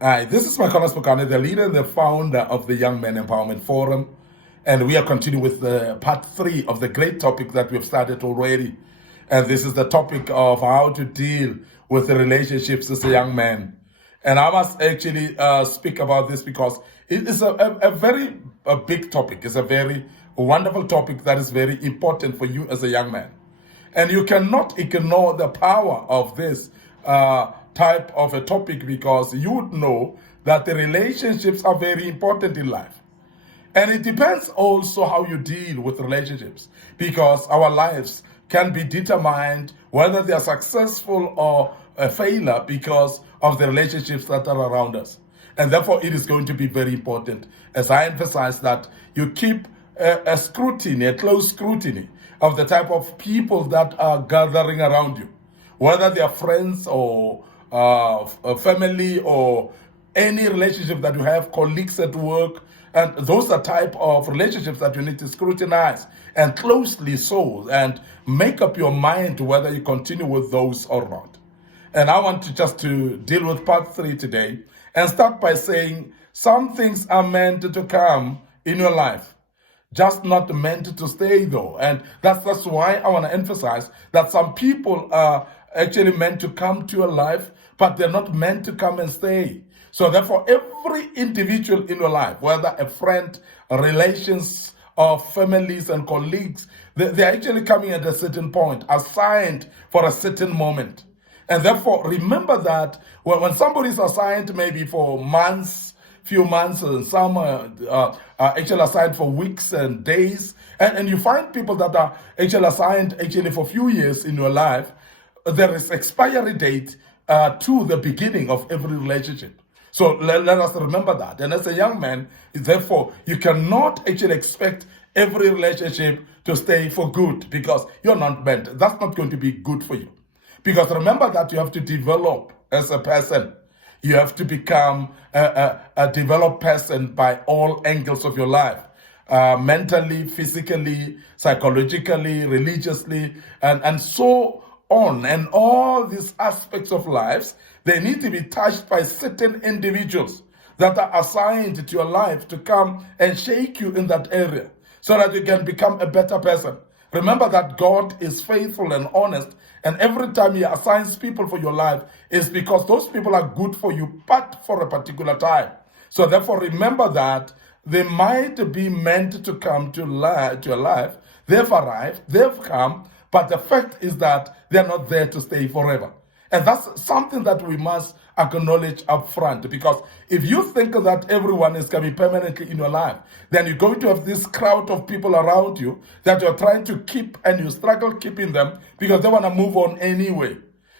Hi, this is Micornus Phokane, the leader and the founder of the Young Men Empowerment Forum. And we are continuing with the part 3 of the great topic that we've started already. And this is the topic of how to deal with the relationships as a young man. And I must actually speak about this because it is a very big topic. It's a very wonderful topic that is very important for you as a young man. And you cannot ignore the power of this type of a topic because you would know that the relationships are very important in life. And it depends also how you deal with relationships because our lives can be determined whether they are successful or a failure because of the relationships that are around us. And therefore, it is going to be very important, as I emphasize, that you keep a scrutiny, a close scrutiny of the type of people that are gathering around you, whether they are friends or family or any relationship that you have, colleagues at work. And those are type of relationships that you need to scrutinize and closely so, and make up your mind whether you continue with those or not. And I want to just to deal with part 3 today and start by saying some things are meant to come in your life, just not meant to stay though. And that's why I want to emphasize that some people are actually meant to come to your life, but they're not meant to come and stay. So therefore, every individual in your life, whether a friend, relations, or families and colleagues, they're actually coming at a certain point, assigned for a certain moment. And therefore, remember that when somebody is assigned maybe for months, few months, and some are actually assigned for weeks and days, and you find people that are actually assigned actually for few years in your life, there is expiry date to the beginning of every relationship. So let us remember that. And as a young man, therefore, you cannot actually expect every relationship to stay for good because you're not meant. That's not going to be good for you. Because remember that you have to develop as a person. You have to become a developed person by all angles of your life. Mentally, physically, psychologically, religiously, and so on. And all these aspects of lives, they need to be touched by certain individuals that are assigned to your life to come and shake you in that area so that you can become a better person. Remember that God is faithful and honest, and every time He assigns people for your life is because those people are good for you, but for a particular time. So therefore, remember that they might be meant to come to your life. They've arrived, they've come, but the fact is that they're not there to stay forever. And that's something that we must acknowledge up front, because if you think that everyone is coming permanently in your life, then you're going to have this crowd of people around you that you're trying to keep, and you struggle keeping them because they want to move on anyway.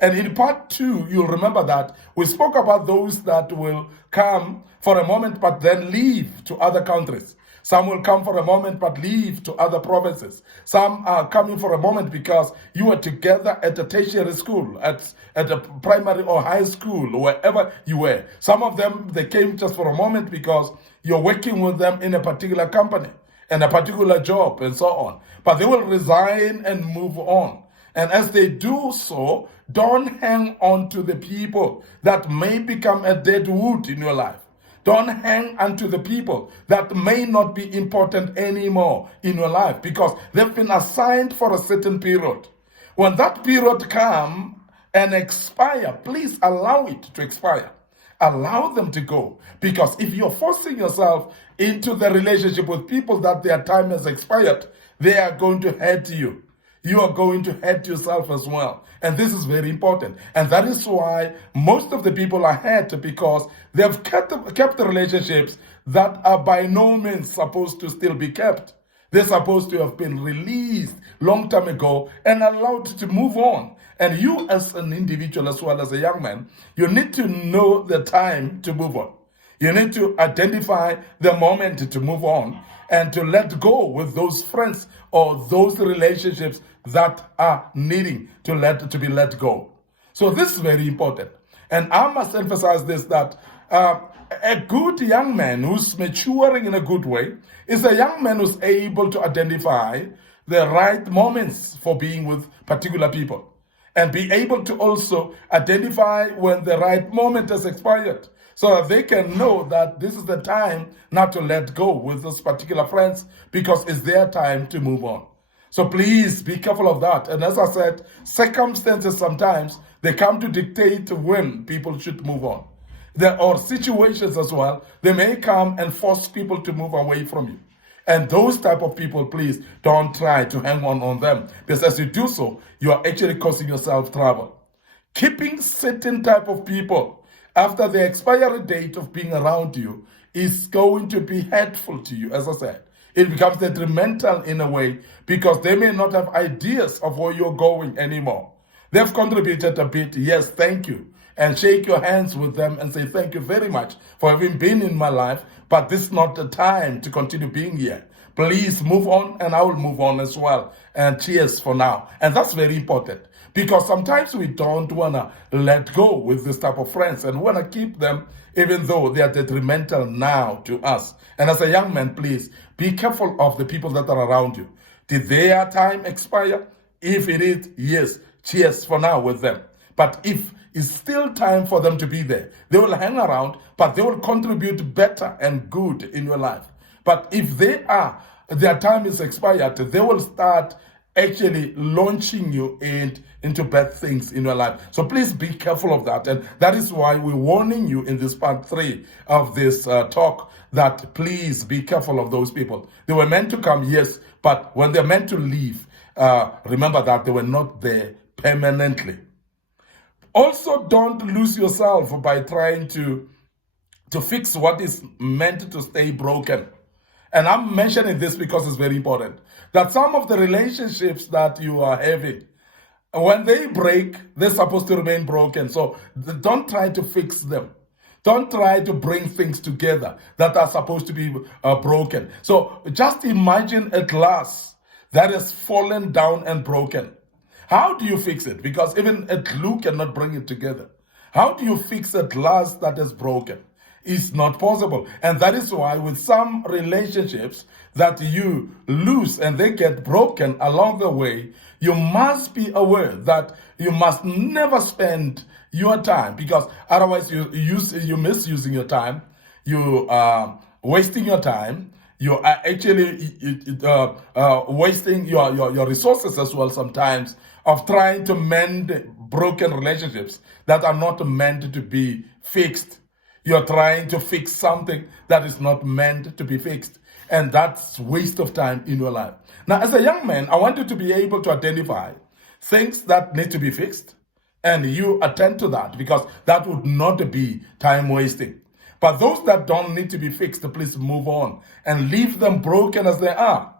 And in part 2, you'll remember that we spoke about those that will come for a moment but then leave to other countries. Some will come for a moment but leave to other provinces. Some are coming for a moment because you were together at a tertiary school, at a primary or high school, or wherever you were. Some of them, they came just for a moment because you're working with them in a particular company and a particular job and so on. But they will resign and move on. And as they do so, don't hang on to the people that may become a dead wood in your life. Don't hang on to the people that may not be important anymore in your life because they've been assigned for a certain period. When that period comes and expire, please allow it to expire. Allow them to go. Because if you're forcing yourself into the relationship with people that their time has expired, they are going to hurt you. You are going to hurt yourself as well. And this is very important. And that is why most of the people are hurt, because they have kept the relationships that are by no means supposed to still be kept. They're supposed to have been released long time ago and allowed to move on. And you as an individual, as well as a young man, you need to know the time to move on. You need to identify the moment to move on and to let go with those friends or those relationships that are needing to be let go. So this is very important. And I must emphasize this, that a good young man who's maturing in a good way is a young man who's able to identify the right moments for being with particular people. and be able to also identify when the right moment has expired, so that they can know that this is the time not to let go with those particular friends, because it's their time to move on. So please be careful of that. And as I said, circumstances sometimes, they come to dictate when people should move on. There are situations as well, they may come and force people to move away from you. And those type of people, please don't try to hang on them, because as you do so, you are actually causing yourself trouble. Keeping certain type of people after the expiry date of being around you is going to be hurtful to you. As I said, it becomes detrimental in a way, because they may not have ideas of where you're going anymore. They've contributed a bit, yes, thank you, and shake your hands with them and say thank you very much for having been in my life, but this is not the time to continue being here. Please move on, and I will move on as well. And cheers for now. And that's very important, because sometimes we don't want to let go with this type of friends and want to keep them even though they are detrimental now to us. And as a young man, please be careful of the people that are around you. Did their time expire? If it is, yes, cheers for now with them. But if it's still time for them to be there, they will hang around, but they will contribute better and good in your life. But if their time is expired, they will start actually launching you into bad things in your life. So please be careful of that. And that is why we're warning you in this part 3 of this talk, that please be careful of those people. They were meant to come, yes, but when they're meant to leave, remember that they were not there permanently. Also, don't lose yourself by trying to fix what is meant to stay broken. And I'm mentioning this because it's very important, that some of the relationships that you are having, when they break, they're supposed to remain broken. So don't try to fix them. Don't try to bring things together that are supposed to be broken. So just imagine a glass that has fallen down and broken. How do you fix it? Because even a glue cannot bring it together. How do you fix a glass that is broken? It's not possible. And that is why with some relationships that you lose and they get broken along the way, you must be aware that you must never spend your time, because otherwise you're misusing your time, you are wasting your time, you are actually wasting your resources as well sometimes, of trying to mend broken relationships that are not meant to be fixed. You're trying to fix something that is not meant to be fixed. And that's waste of time in your life. Now, as a young man, I want you to be able to identify things that need to be fixed. And you attend to that, because that would not be time wasting. But those that don't need to be fixed, please move on and leave them broken as they are.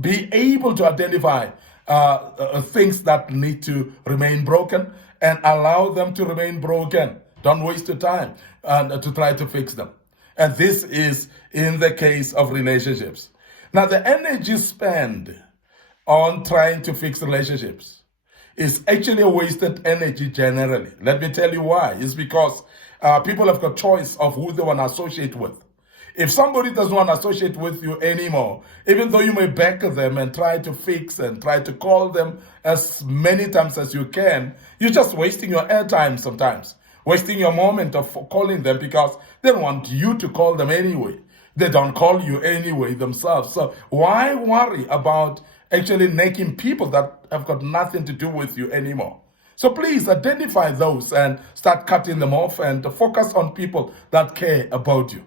Be able to identify things that need to remain broken and allow them to remain broken. Don't waste your time to try to fix them. And this is in the case of relationships. Now, the energy spent on trying to fix relationships is actually a wasted energy generally. Let me tell you why. It's because people have got choice of who they want to associate with. If somebody doesn't want to associate with you anymore, even though you may back them and try to fix and try to call them as many times as you can, you're just wasting your airtime sometimes. Wasting your moment of calling them, because they don't want you to call them anyway. They don't call you anyway themselves. So why worry about actually making people that have got nothing to do with you anymore? So please identify those and start cutting them off, and focus on people that care about you.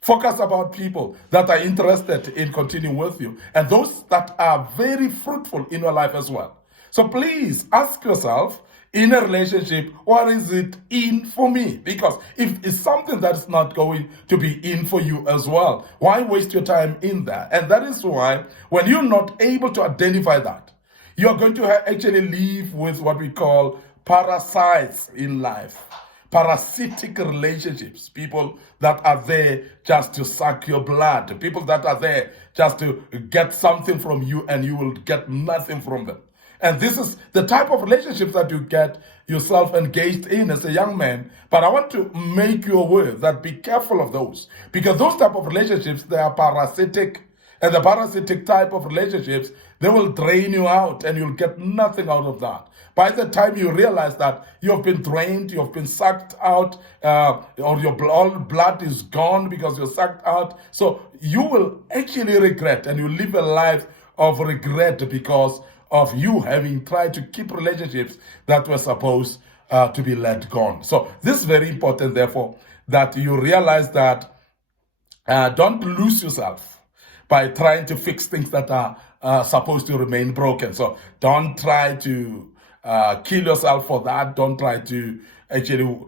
Focus about people that are interested in continuing with you, and those that are very fruitful in your life as well. So please ask yourself, in a relationship, what is it in for me? Because if it's something that is not going to be in for you as well, why waste your time in that? And that is why when you're not able to identify that, you're going to actually live with what we call parasites in life. Parasitic relationships, people that are there just to suck your blood, people that are there just to get something from you and you will get nothing from them. And this is the type of relationships that you get yourself engaged in as a young man. But I want to make you aware that be careful of those, because those type of relationships, they are parasitic. And the parasitic type of relationships, they will drain you out and you'll get nothing out of that. By the time you realize that you've been drained, you've been sucked out, or your all blood is gone because you're sucked out, so you will actually regret and you live a life of regret because of you having tried to keep relationships that were supposed to be let go. So this is very important, therefore, that you realize that don't lose yourself by trying to fix things that are supposed to remain broken. So don't try to kill yourself for that. Don't try to actually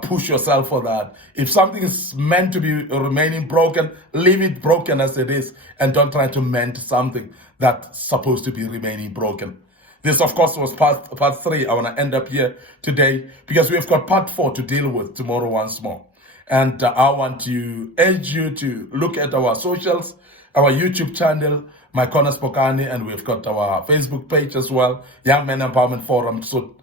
push yourself for that. If something is meant to be remaining broken, leave it broken as it is, and don't try to mend something that's supposed to be remaining broken. This, of course, was part 3. I want to end up here today because we've got part 4 to deal with tomorrow once more. And I want to urge you to look at our socials, our YouTube channel, Micornus Phokane, and we've got our Facebook page as well, Young Men Empowerment Forum. So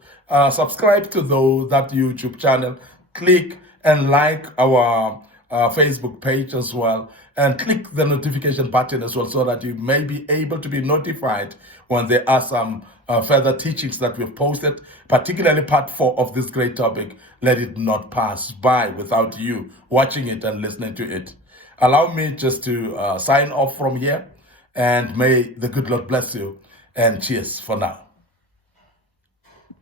subscribe to that YouTube channel, click and like our Facebook page as well, and click the notification button as well so that you may be able to be notified when there are some further teachings that we've posted, particularly part 4 of this great topic. Let it not pass by without you watching it and listening to it. Allow me just to sign off from here, and may the good Lord bless you, and cheers for now.